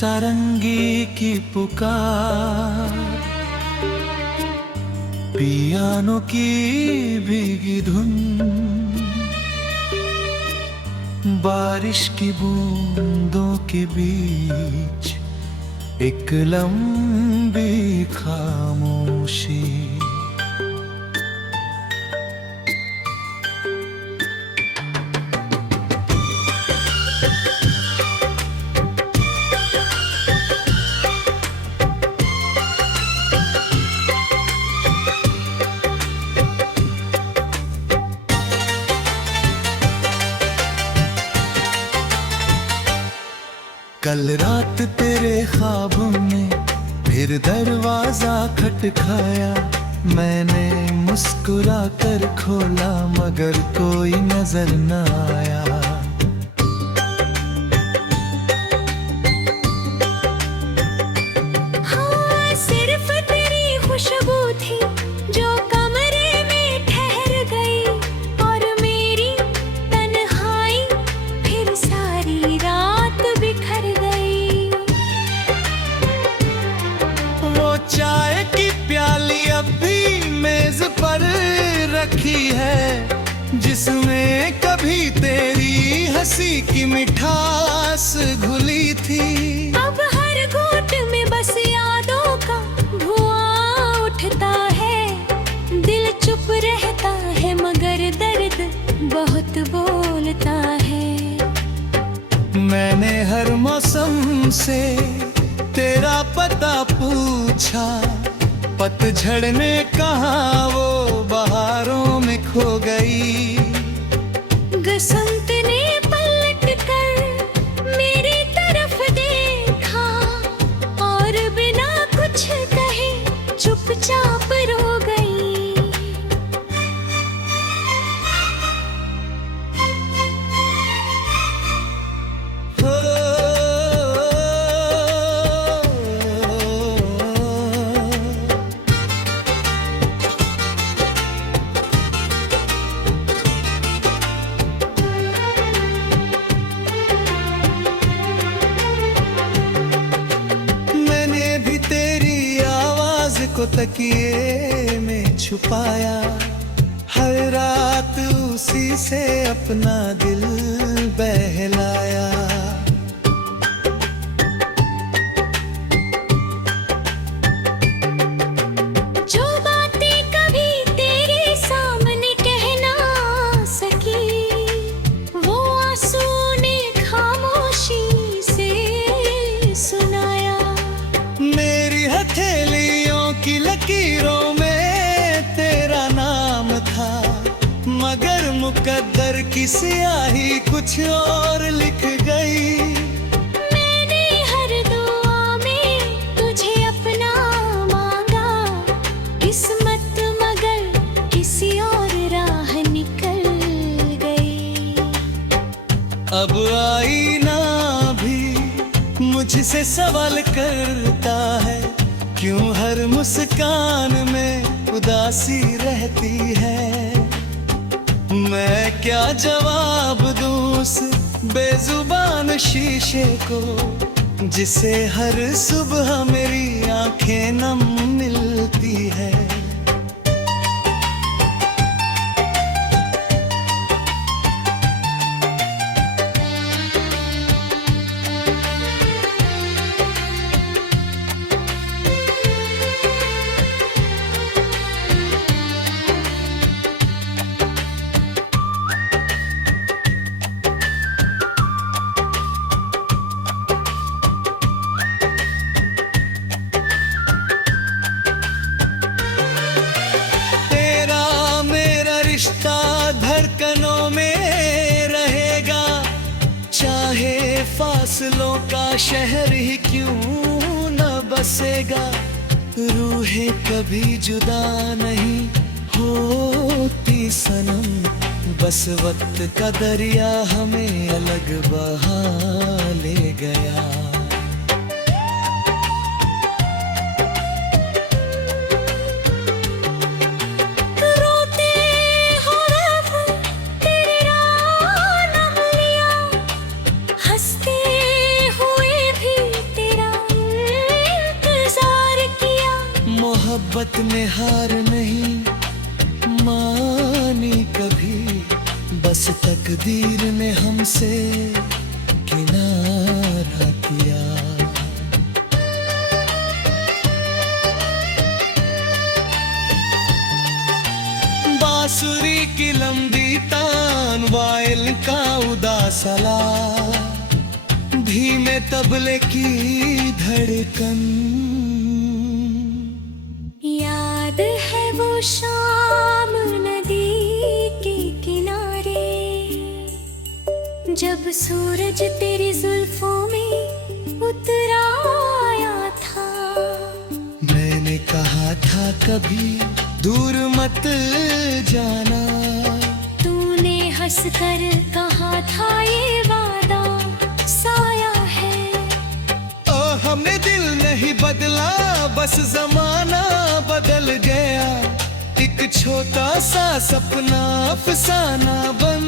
सारंगी की पुकार, पियानो की भीगी धुन, बारिश की बूंदों के बीच एक लंबी खामोशी। कल रात तेरे ख्वाबों ने फिर दरवाजा खटखाया, मैंने मुस्कुरा कर खोला मगर कोई नजर न आया। हाँ, सिर्फ तेरी खुशबू थी जो कमरे में ठहर गई, और मेरी तन्हाई फिर सारी रात बिखर गई। वो चाय की प्याली अब भी मेज पर रखी है, जिसमें कभी तेरी हंसी की मिठास घुली थी। अब हर घूंट में बस यादों का धुआं उठता है, दिल चुप रहता है मगर दर्द बहुत बोलता है। मैंने हर मौसम से तेरा पता पूछा, पतझड़ ने कहा वो बहारों में खो गई। बसंत ने पलट कर मेरी तरफ देखा, और बिना कुछ कहे चुपचाप रो गई। हो, को तकिए में छुपाया, हर रात उसी से अपना दिल बहलाया। जो बातें कभी तेरे सामने कह ना सकी, वो आंसू ने खामोशी से सुनाया। मेरी हथेलियों की लकीरों में तेरा नाम था, मगर मुकद्दर की स्याही कुछ और लिख गई। मैंने हर दुआ में तुझे अपना मांगा, किस्मत मगर किसी और राह निकल गई। अब आईना भी मुझसे सवाल करता है, क्यों हर मुस्कान में उदासी रहती है। मैं क्या जवाब दूं उस बेजुबान शीशे को, जिसे हर सुबह मेरी आंखें नम मिलती है। धड़कनों में रहेगा, चाहे फासलों का शहर ही क्यों न बसेगा। रूहें कभी जुदा नहीं होती सनम, बस वक्त का दरिया हमें अलग बहा ले गया। हंसते हुए भी तेरा मोहब्बत ने हार नहीं मानी कभी, बस तकदीर ने हमसे किनारा किया। बांसुरी की लंबी तान, वायल का उदासला, धीमे तबले की धड़कन। याद है वो शाम नदी के किनारे, जब सूरज तेरी जुल्फों में उतर आया था। मैंने कहा था कभी दूर मत जाना, तूने हंस कर कहा था ये वादा साया है। ओ हमने दिल नहीं बदला, बस जमाना बदल गया। एक छोटा सा सपना अफसाना बन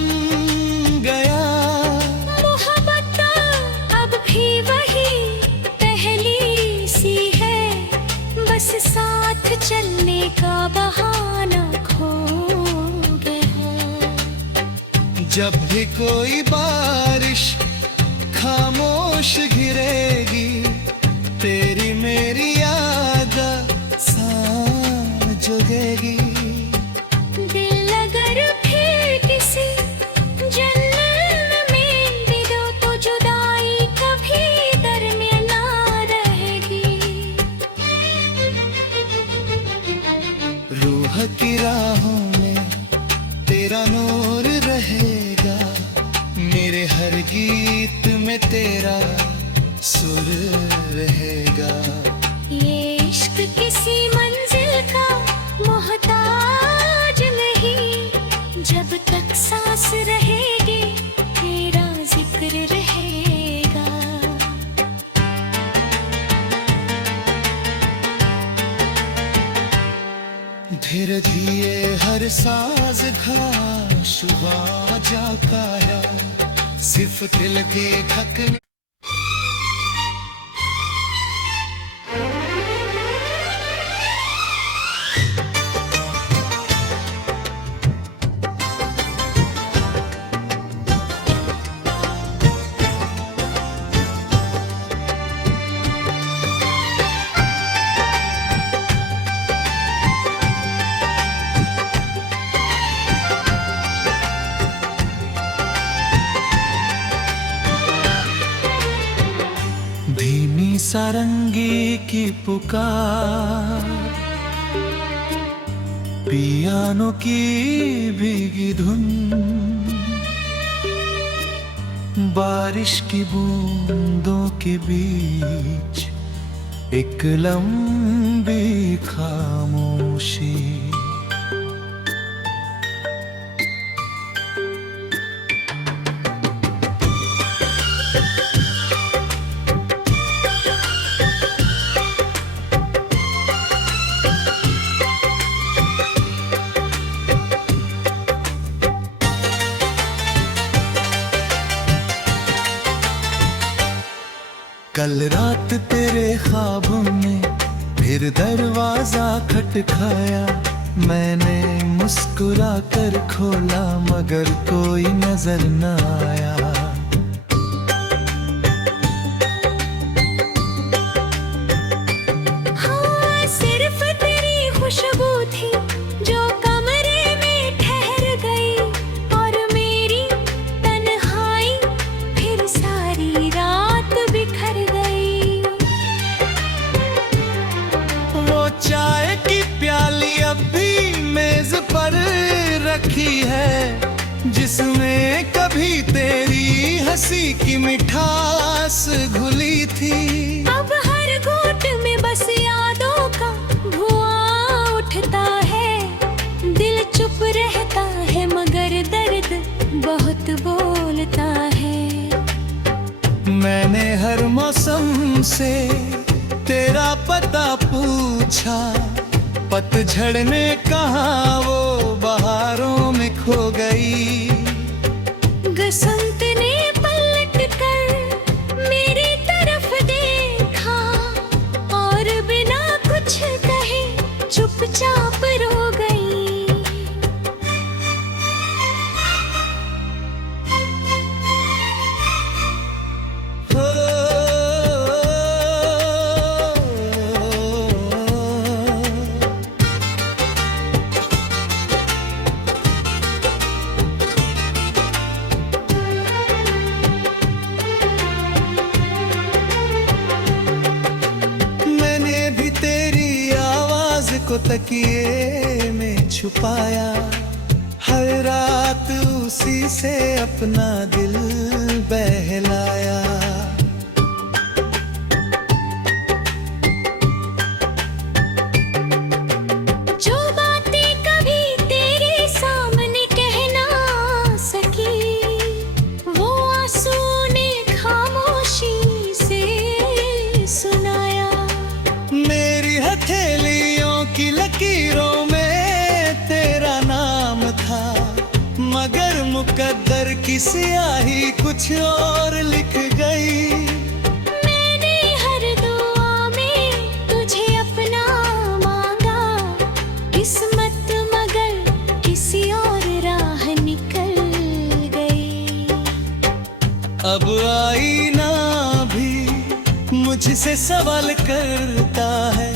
गया। मोहब्बत अब भी वही पहली सी है, बस साथ चलने का बहाना खो गया। जब भी कोई बारिश खामोश गिरेगी, तेरी मेरी याद सांस जुगेगी। दिल अगर फिर किसी जन्नत में भी दो, तो जुदाई कभी दरमियान ना रहेगी। रूह की राहों में तेरा नूर रहेगा, मेरे हर गीत में तेरा सुर रहेगा। ये इश्क किसी मंजिल का मोहताज नहीं, जब तक सांस रहेगी तेरा जिक्र रहेगा। धीरे धीरे हर साज घा शुबा जाता है, सिर्फ दिल के धड़कन। धीमी सारंगी की पुकार, पियानो की भीगी धुन, बारिश की बूंदों के बीच एक लंबी खामोशी। कल रात तेरे ख्वाबों ने फिर दरवाजा खटखाया, मैंने मुस्कुरा कर खोला मगर कोई नजर न आया। हाँ, सिर्फ तेरी खुशबू थी जो कमरे में ठहर गई, और मेरी तन्हाई फिर सारी रात बिखर गई। वो चाय की प्याली अब भी मेज पर रखी है, जिसमें कभी तेरी हंसी की मिठास घुली थी। अब हर घूंट में बस यादों का धुआं उठता है, दिल चुप रहता है मगर दर्द बहुत बोलता है। मैंने हर मौसम से तेरा पता पूछा, पतझड़ ने कहा वो बहारों में खो गई। बसंत ने पलट कर मेरी तरफ देखा, और बिना कुछ कहे को तकिए में छुपाया, हर रात उसी से अपना दिल बहलाया। जो बातें कभी तेरे सामने कह ना सकी, वो आंसू ने खामोशी से सुनाया। मेरी हथेलियों की लकीरों में तेरा नाम था, मगर मुकद्दर की स्याही कुछ और लिख गई। मैंने हर दुआ में तुझे अपना मांगा, किस्मत मगर किसी और राह निकल गई। अब आईना भी मुझसे सवाल करता है,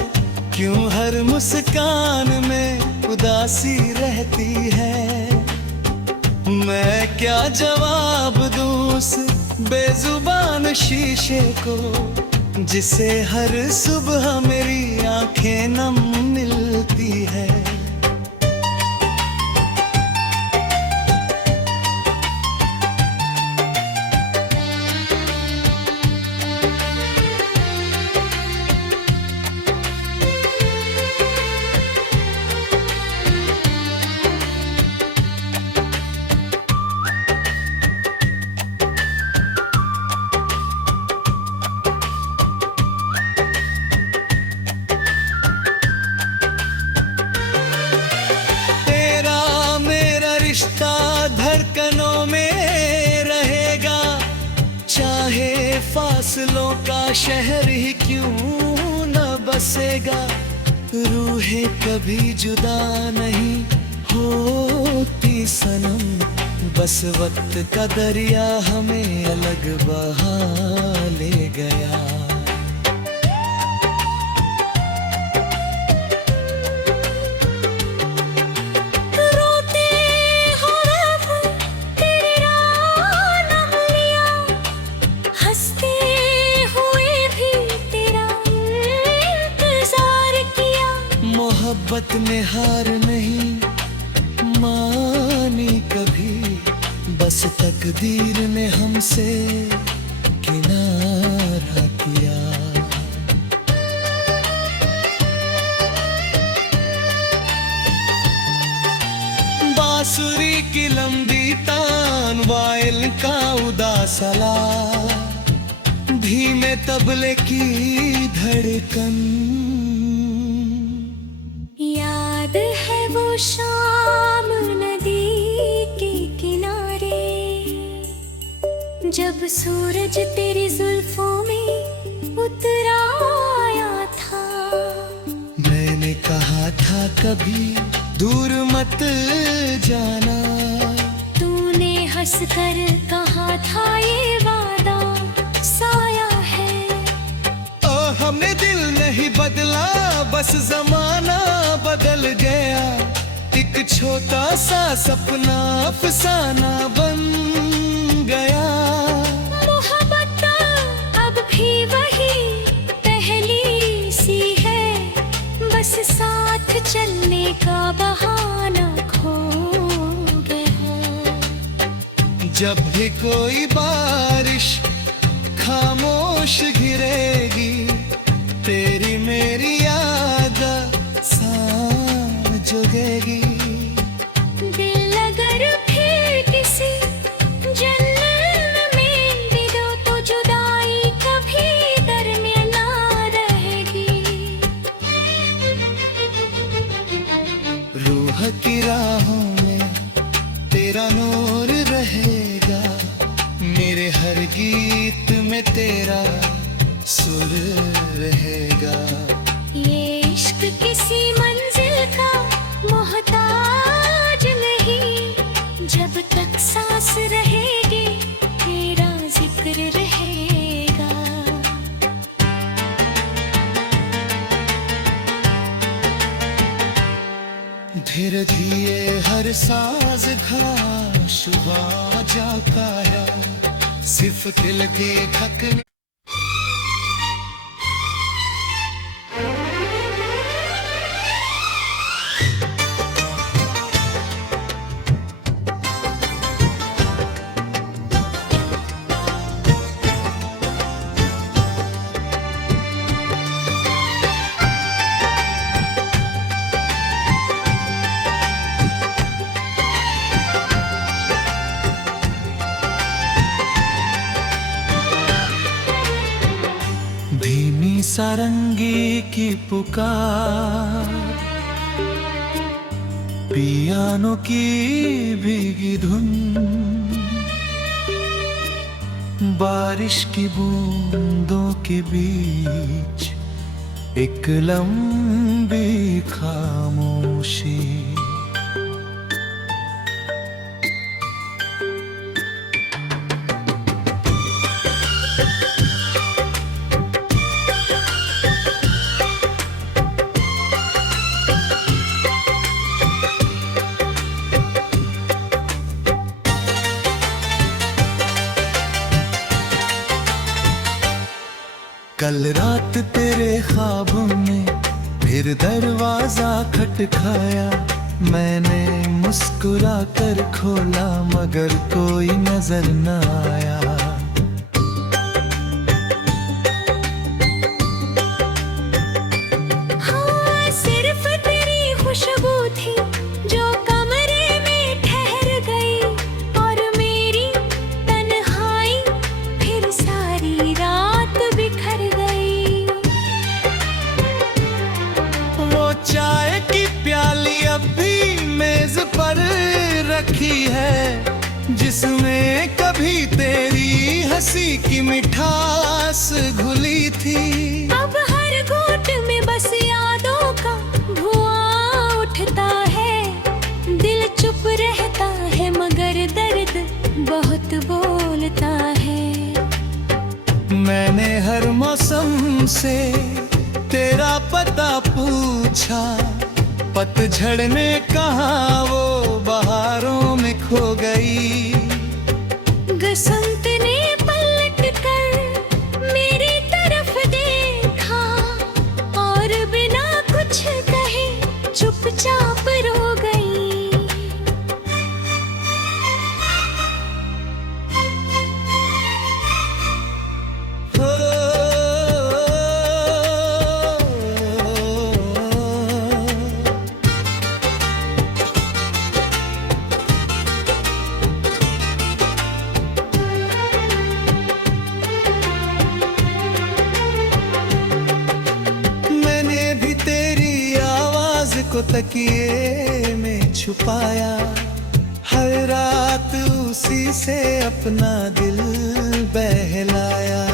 क्यों हर मुस्कान में उदासी रहती है। मैं क्या जवाब दूं उस बेजुबान शीशे को, जिसे हर सुबह मेरी आंखें नम मिलती है। रिश्ता धड़कनों में रहेगा, चाहे फासलों का शहर ही क्यों न बसेगा। रूहें कभी जुदा नहीं होती सनम, बस वक्त का दरिया हमें अलग बहा ले गया। मोहब्बत ने हार नहीं मानी कभी, बस तकदीर ने हमसे किनारा किया। बांसुरी की लंबी तान, वायल का उदासला, धीमे तबले की धड़कन। याद है वो शाम नदी के किनारे, जब सूरज तेरी जुल्फों में उतर आया था। मैंने कहा था कभी दूर मत जाना, तूने हंस कर कहा था ये वादा साया है। हमने दिल नहीं बदला, बस जमाना बदल गया। एक छोटा सा सपना अफसाना बन गया। मोहब्बत अब भी वही पहली सी है, बस साथ चलने का बहाना खो गया। जब भी कोई बारिश खामोश गिरेगी, तेरी मेरी याद जुगेगी। दिल अगर फिर किसी जन्म में भी दो, तो जुदाई कभी दरमियान ना रहेगी। रूह की राहों में तेरा नूर रहेगा, मेरे हर गीत में तेरा सुर रहेगा। ये इश्क किसी मंजिल का मोहताज नहीं, जब तक सांस रहेगी तेरा जिक्र रहेगा। धीरे धीरे हर साज घा शुबा जाता है, सिर्फ दिल के धड़कन। सारंगी की पुकार, पियानो की भीगी धुन, बारिश की बूंदों के बीच एक लंबी खामोशी। कल रात तेरे ख्वाबों ने फिर दरवाजा खटखाया, मैंने मुस्कुरा कर खोला मगर कोई नजर न आया। हाँ, सिर्फ तेरी खुशबू थी जो कमरे में ठहर गई, और मेरी तन्हाई फिर सारी रात बिखर गई। वो चाय की प्याली अब भी मेज पर रखी है, जिसमें कभी तेरी हंसी की मिठास घुली थी। अब हर घूंट में बस यादों का धुआं उठता है, दिल चुप रहता है मगर दर्द बहुत बोलता है। मैंने हर मौसम से तेरा पता पूछा, पतझड़ ने कहा वो बहारों में खो गई। बसंत ने पलट कर मेरी तरफ देखा, और बिना कुछ कहे चुपचाप रो गई। हो, मैंने भी तेरी आवाज को तकिए में छुपाया, हर रात उसी से अपना दिल बहलाया।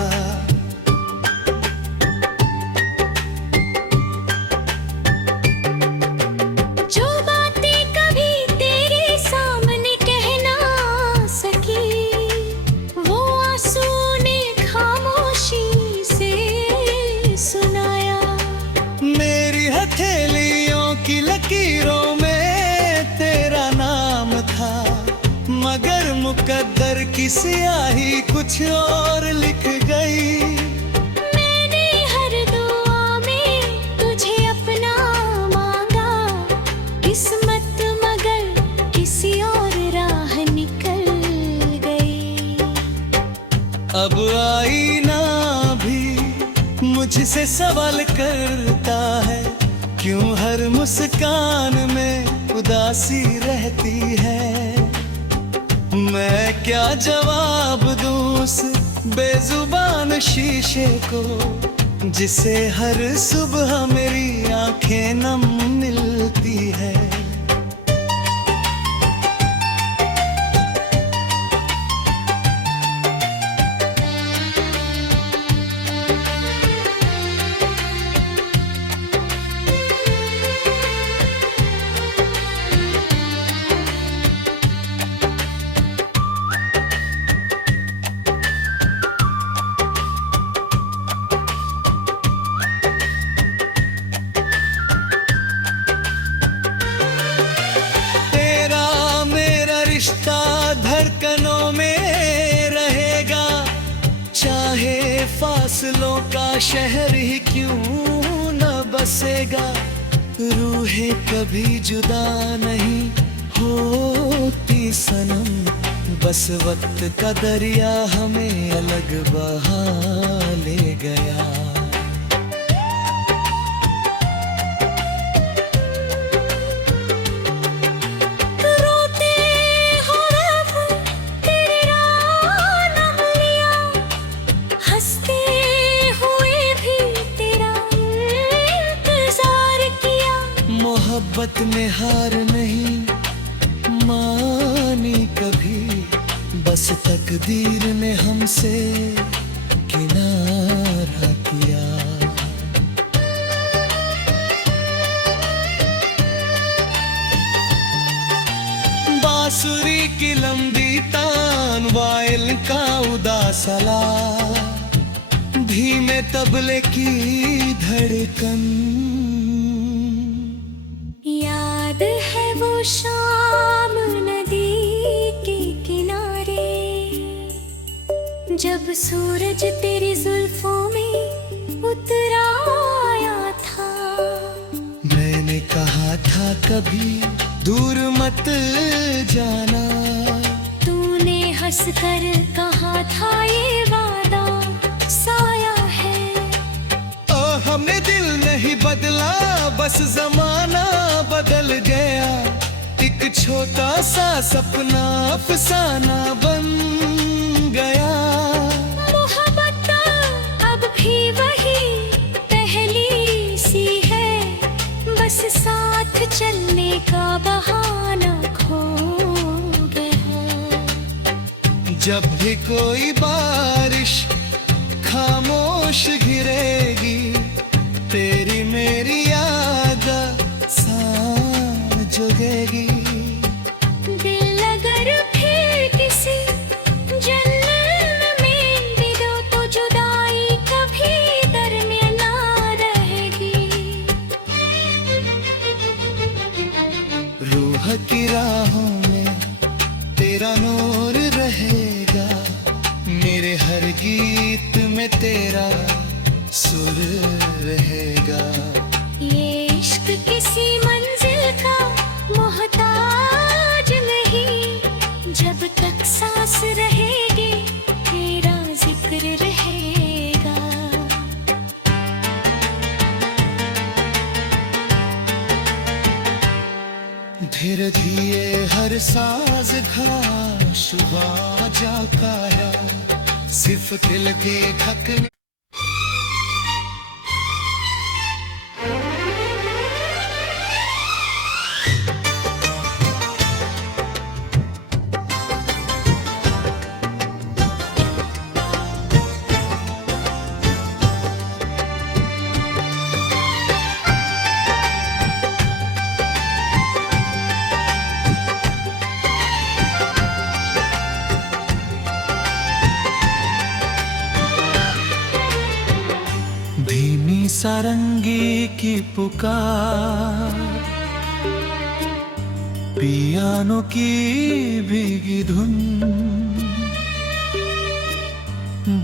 जो बातें कभी तेरे सामने कह ना सकी, वो आंसू ने खामोशी से सुनाया। मेरी हथेलियों की लकीरों में तेरा नाम था, मगर मुकद्दर की स्याही कुछ और लिख गई। मैंने हर दुआ में तुझे अपना मांगा, किस्मत मगर किसी और राह निकल गई। अब आईना भी मुझसे सवाल करता है, क्यों हर मुस्कान में उदासी रहती है। मैं क्या जवाब दूं उस बेजुबान शीशे को, जिसे हर सुबह मेरी आंखें नम मिलती है। रिश्ता धड़कनों में रहेगा, चाहे फासलों का शहर ही क्यों न बसेगा। रूहें कभी जुदा नहीं होती सनम, बस वक्त का दरिया हमें अलग बहा ले गया। हंसते हुए भी तेरा मोहब्बत ने हार नहीं मानी कभी, बस तकदीर ने हमसे किनारा किया। बांसुरी की लंबी तान, वायल का उदासला, धीमे तबले की धड़कन। याद है वो शाम नदी के किनारे, जब सूरज तेरी जुल्फों में उतर आया था। मैंने कहा था कभी दूर मत जाना, तूने हंस कर कहा था ये वादा साया है। ओ हमने दिल नहीं बदला, बस जमाना बदल गया। एक छोटा सा सपना अफसाना बन गया। मोहब्बत अब भी वही पहली सी है, बस साथ चलने का बहाना खो गया। जब भी कोई बारिश खामोश गिरेगी, तेरी मेरी याद सांझ जुगेगी। दिल अगर फिर किसी जन्म में भी दो, तो जुदाई कभी दरमियान ना रहेगी। रूह की राहों में तेरा नूर रहेगा, मेरे हर गीत में तेरा सुर रहेगा। ये इश्क किसी मंजिल का मोहताज नहीं, जब तक सांस रहेगी तेरा जिक्र रहेगा। धीरे धीरे हर साज घास बाजा काया, सिर्फ दिल के धकने। धीमी सारंगी की पुकार, पियानो की भीगी धुन,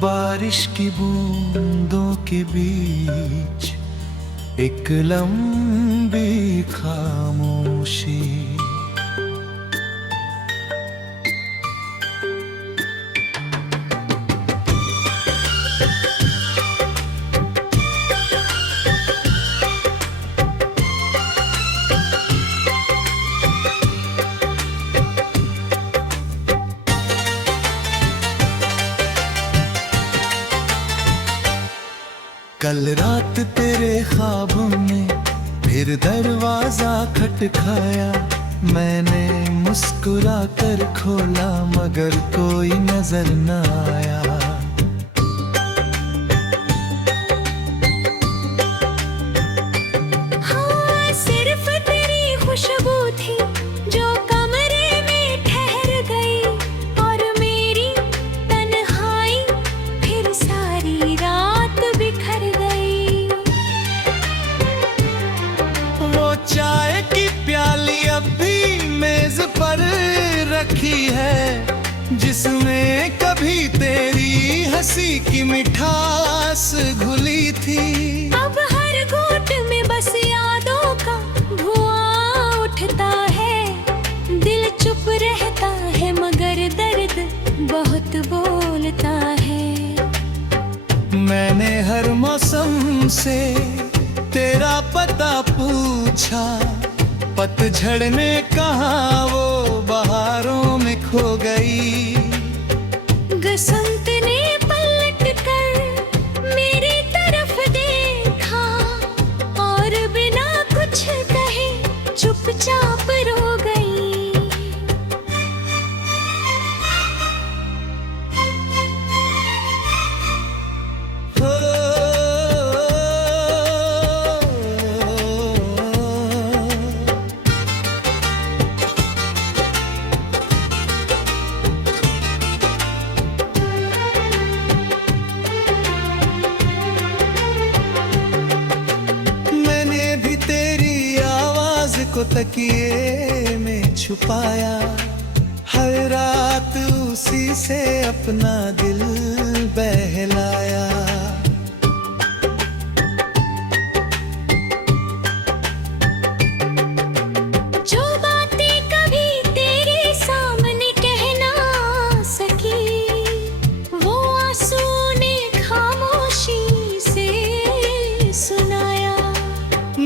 बारिश की बूंदों के बीच एक लंबी खामोशी। कल रात तेरे ख्वाबों ने फिर दरवाजा खटखाया, मैंने मुस्कुरा कर खोला मगर कोई नजर न आया। हाँ, सिर्फ तेरी खुशबू थी जो कमरे में ठहर गई, और मेरी तन्हाई फिर सारी रात बिखर गई। वो चाय की प्याली अब भी मेज पर रखी है, जिसमें कभी तेरी हंसी की मिठास घुली थी। अब हर घूंट में बस यादों का धुआं उठता है, दिल चुप रहता है मगर दर्द बहुत बोलता है। मैंने हर मौसम से तेरा पता पूछा, पतझड़ ने कहा वो बहारों में खो गई। बसंत ने पलट कर मेरी तरफ देखा, और बिना कुछ कहे को तकिए में छुपाया, हर रात उसी से अपना दिल बहलाया। जो बातें कभी तेरे सामने कह ना सकी, वो आंसू ने खामोशी से सुनाया।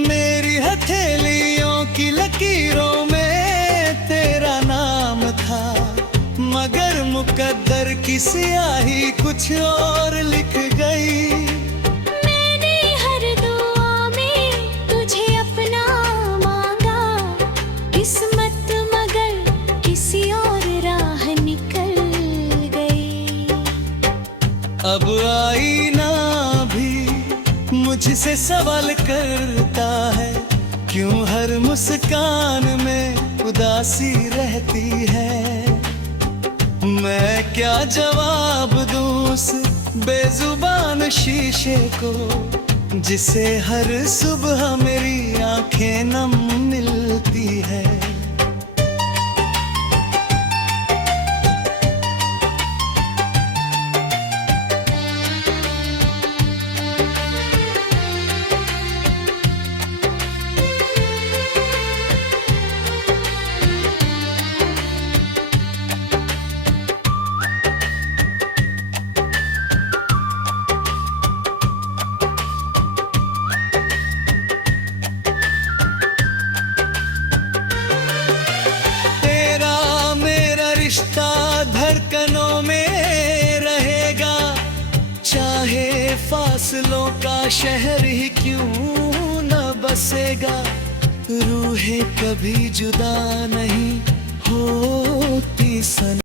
मेरी हथेलियों की लकीरों में तेरा नाम था, मगर मुकद्दर की स्याही कुछ और लिख गई। मैंने हर दुआ में तुझे अपना मांगा, किस्मत मगर किसी और राह निकल गई। अब आईना भी मुझसे सवाल करता है, क्यों हर मुस्कान में उदासी रहती है। मैं क्या जवाब दूं उस बेजुबान शीशे को, जिसे हर सुबह मेरी आंखें नम मिलती है। रिश्ता धड़कनों में रहेगा, चाहे फासलों का शहर ही क्यों न बसेगा। रूहें कभी जुदा